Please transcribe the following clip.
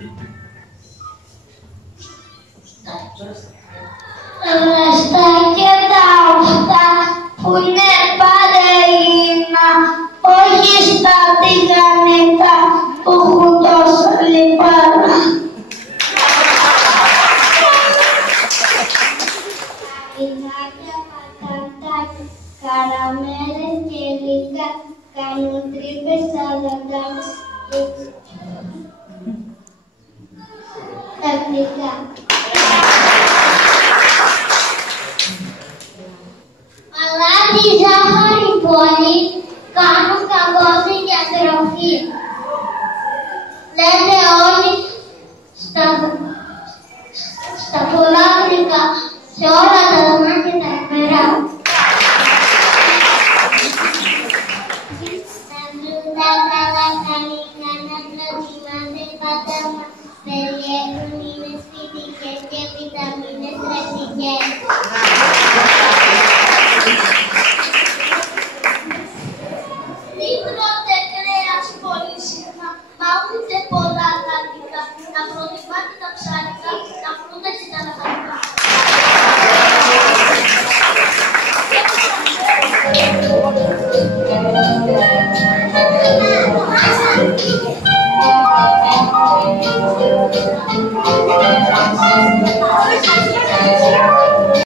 Ρεστά και τα οφτά που είναι παρεΐνα, όχι στα τηγανίτα που έχουν τόσα λιπάρα. Πινάκια, πατατάκια, καραμέλες και λίκα κάνουν τρύπες στα δοντάκια τα γλυκά. Αλάτι, ζάχαρη πολύ κάνουν κακό στην διατροφή. Λένε όλοι στα πολλά γλυκά, σε όλα τα δωμάτια τα ημερά. Τα φρούτα καλά καλικά να προτιμάτε πάντα μας. Περιέχουν ίνες φυτικές και βιταμίνες τρεπτικές.